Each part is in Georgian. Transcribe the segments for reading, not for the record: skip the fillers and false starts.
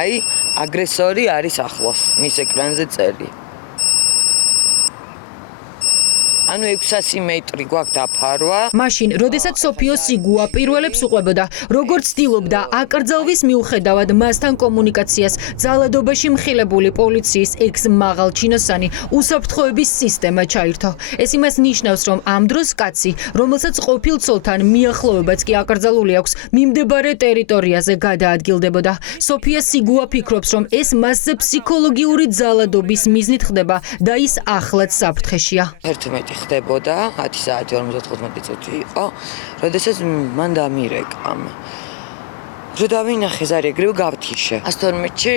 აი, აგრესორი არის ახლოს, მის ეკრანზე წერი. ანუ 600 მეტრი გვაქვს დაფარვა. მაშინ, როდესაც სოფიო სიგუა პირველებს უყვებოდა, როგორც ცდილობდა აკრძალვის მიუხედავად მასთან კომუნიკაციას, ძალადობაში მხილებული პოლიციის ექს-მაღალჩინოსანი უსაფრთხოების სისტემა ჩაირთო. ეს იმას ნიშნავს, რომ ამ დროს კაცი, რომელსაც ყოფილ ცოლთან მიახლოებაც კი აკრძალული აქვს, მიმდებარე ტერიტორიაზე გადაადგილდებოდა. სოფია სიგუა ფიქრობს, რომ ეს მასზე ფსიქოლოგიური ძალადობის მიზნით ხდება და ის ახლაც საფრთხეშია. 11 ხდებოდა 10 საათი 45 წუთი იყო, როდესაც მან დამირეკა. რო დავინახე ზარეგრივ გავთიშე. 112-ში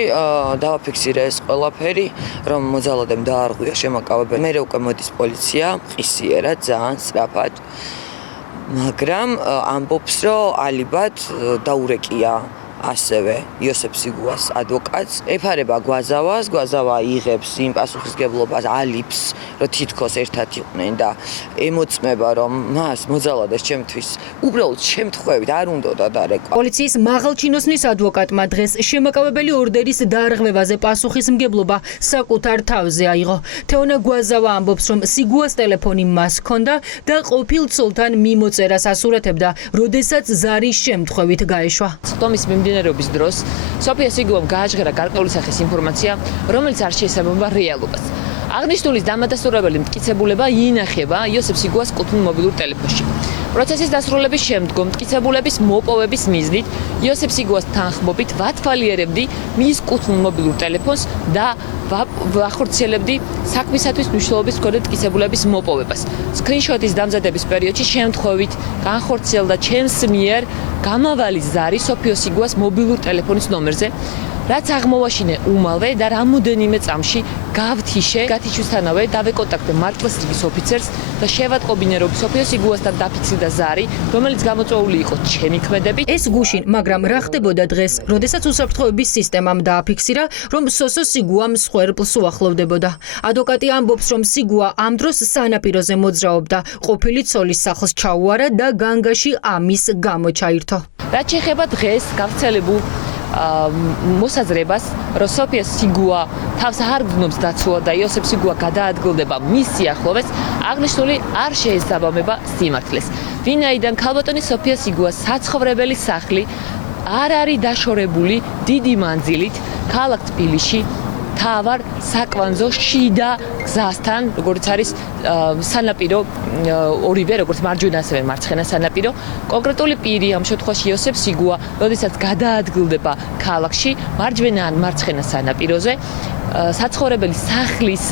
დავაფიქსირე ეს ყველაფერი, რომ მოძალადემ დაარღვია შემაკავებელი. მე უკვე მოდის პოლიცია, ყისიერად, ძალიან სწრაფად. მაგრამ ამბობს, რომ ალიბად დაურეკია ასევე იოსებ სიგუას ადვოკატს. ეფარება გვაზავას, გვაზავა იღებს იმ პასუხისგებლობას, ალიბს, რომ თითქოს ერთად იყვნენ და ემოწმება, რომ მას მოძალადეს ჩემთვის უბრალოდ შემთხვევით არ უნდოდა დარეკვა. პოლიციის მაღალჩინოსნის ადვოკატმა დღეს შემაკავებელი ორდერის დარღვევაზე პასუხისმგებლობა საკუთარ თავზე აიღო. თეონა გვაზავა ამბობს, რომ სიგუას ტელეფონი მას ჰქონდა და ყოფილ ცოლთან მიმოწერას ასურათებდა, როდესაც ზარის შემთხვევით გაეშვა. მიმდინარეობის დროს სოფია სიგუამ გააჟღერა გარკვეული სახის ინფორმაცია, რომელიც არ შეესაბამება რეალობას. აღნიშნულის დამადასტურებელი მტკიცებულება ინახება იოსებ სიგუას კუთვნილ მობილურ ტელეფონში. პროცესის დასრულების შემდგომ მტკიცებულების მოპოვების მიზნით იოსებ სიგუას თანხმობით ვათვალიერებდი მის კუთვნილ მობილურ ტელეფონს და ვახორციელებდი საქმისათვის მნიშვნელობის მქონე მტკიცებულების მოპოვებას. სკრინშოტის დამზადების პერიოდში შემთხვევით განხორციელდა ჩემს მიერ გამავალი ზარი სოფიო სიგუას მობილურ ტელეფონის ნომერზე, რაც აღმოვაშინე უმალვე და რამოდენიმე წამში გავთიშე. გათიჩვისთანავე დავეკონტაქტე მართლაც რიგის ოფიცერს და შევატყობინე, რომ სოფიო სიგუასთან დაფიქსირდა ზარი, რომელიც გამოწვეული იყო ჩემი ქმედებით. ეს გუშინ, მაგრამ რა ხდებოდა დღეს, როდესაც უსაფრთხოების სისტემამ დააფიქსირა, რომ სოსო სიგუა მსხვერპლს უახლოვდებოდა. ადვოკატი ამბობს, რომ სიგუა ამ დროს სანაპიროზე მოძრაობდა, ყოფილი ცოლის სახლს ჩაუარა და განგაში ამის გამო ჩაირთო. რაც შეეხება დღეს გავრცელებულ მოსაზრებას, რომ სოფია სიგუა თავს არ გრძნობს დაცულად და იოსებ სიგუა გადაადგილდება მის სიახლოვეს, აღნიშნული არ შეესაბამება სიმართლეს. ვინაიდან ქალბატონი სოფია სიგუას საცხოვრებელი სახლი არ არის დაშორებული დიდი მანძილით ქალაქ თბილისში თავარ საკვანძო შიდა გზასთან, როგორც არის სანაპირო ორივე, როგორც მარჯვენა ასევე მარცხენა სანაპირო. კონკრეტული პირი ამ შემთხვევაში იოსებ სიგუა, როდესაც გადაადგილდება ქალაქში მარჯვენა ან მარცხენა სანაპიროზე, საცხოვრებელი სახლის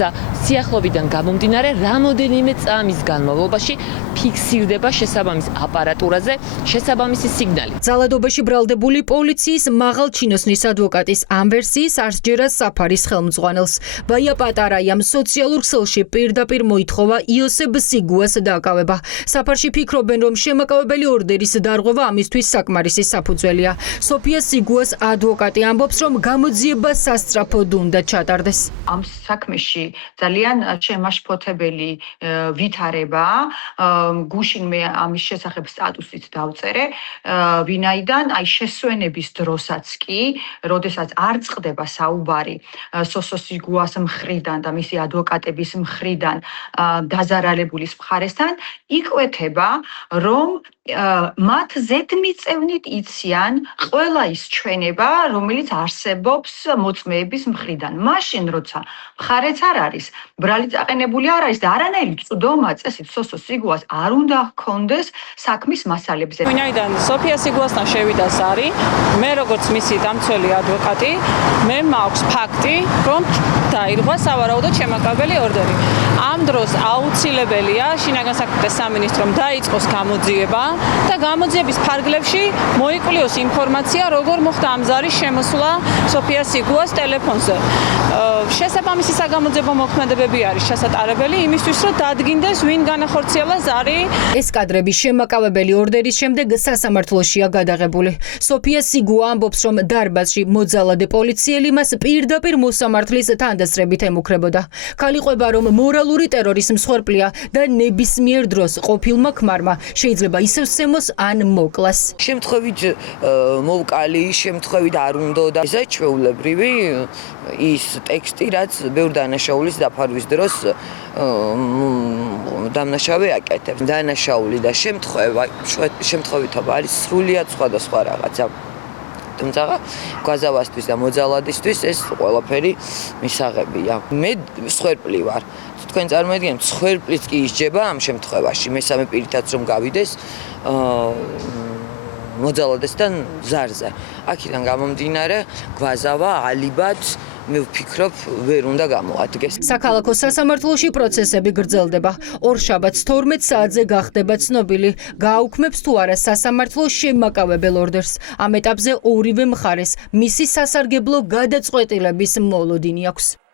სიახლოვიდან გამომდინარე რამოდენიმე წამის განმავლობაში ფიქსირდება შესაბამის აპარატურაზე შესაბამისი სიგნალი. ძალადობაში ბრალდებული პოლიციის მაღალჩინოსნის ადვოკატის ამ ვერსიის არსჯერა საფარის ხელმძღვანელს. ბაია პატარაიამ სოციალურ ქსელში პირდაპირ მოითხოვა იოსებ სიგუას დაკავება. საფარში ფიქრობენ, რომ შემაკავებელი ორდერის დარღვევა ამისთვის საკმარისი საფუძველია. სოფია სიგუას ადვოკატი ამბობს, რომ გამოძიება სასწრაფოდ უნდა ჩატარდეს. ამ საქმეში ძალიან შემაშფოთებელი ვითარება. გუშინ მე ამის შესახებ სტატუსით დავწერე, ვინაიდან აი შესვენების დროსაც კი, როდესაც არ წყდება საუბარი სოსო სიგუას მხრიდან და მისი ადვოკატების მხრიდან დაზარალებულის მხარესთან, იკვეთება, რომ მათ ზედმიწევნით იციან ყველა ის ჩვენება, რომელიც არსებობს მოწმეების მხრიდან. მაშინ, როცა მხარეც არ არის, ბრალი წაყენებული არ არის და არანაირი წვდომა წესით სოსო სიგუას არ უნდა ჰქონდეს საქმის მასალებზე. ვინაიდან სოფია სიგუასთან შევიდა ზარი, მე როგორც მისი დამცველი ადვოკატი, მე მაქვს ფაქტი, რომ დაირღვა სავარაუდოდ შემაკავებელი ორდერი. ამ დროს აუცილებელია შინაგან საქმეთა სამინისტრომ დაიწყოს გამოძიება და გამოძიების ფარგლებში მოიკვლიოს ინფორმაცია, როგორ მოხდა ამ ზარის შემოსვლა სოფია სიგუას ტელეფონზე. შესაბამისი საგამოძიებო მოქმედებები არის ჩასატარებელი იმისთვის, რომ დადგინდეს, ვინ განახორციელა ზარი. ეს კადრები შემაკავებელი ორდერის შემდეგ სასამართლოშია გადაღებული. სოფია სიგუა ამბობს, რომ დარბაზში მოძალადე პოლიციელი მას პირდაპირ მოსამართლის თანდასწრებით ემუქრებოდა. ქალი ყვება, რომ მორალური სრული ტერორის მსხვერპლია და ნებისმიერ დროს ყოფილმა ქმარმა შეიძლება ისევ სცემოს ან მოკლას. შემთხვევით მოვკალი, შემთხვევით არ უნდა და ეს ჩვეულებრივი ის ტექსტი, რაც ბევრ დანაშაულის დაფარვის დროს დამნაშავე აკეთებს. დანაშაული და შემთხვევითობა არის სრულიად სხვადასხვა რაღაცა. თუმცა გვაზავასთვის და მოძალადისთვის ეს ყველაფერი მისაღებია. მე მსხვერპლი ვარ. თქვენ წარმოიდგინეთ, მსხვერპლიც კი ისჯება ამ შემთხვევაში, მესამე პირითაც რომ გავიდეს მოძალადესთან ზარზე. აქედან გამომდინარე, გვაზავა ალიბად მე ვფიქრობ ვერ უნდა გამოადგეს. საქალაქო სასამართლოში პროცესები გრძელდება. ორშაბათს 12 საათზე გახდება ცნობილი, გააუქმებს თუ არა სასამართლო შემაკავებელ ორდერს. ამ ეტაპზე ორივე მხარეს მისი სასარგებლო გადაწყვეტილების მოლოდინი აქვს.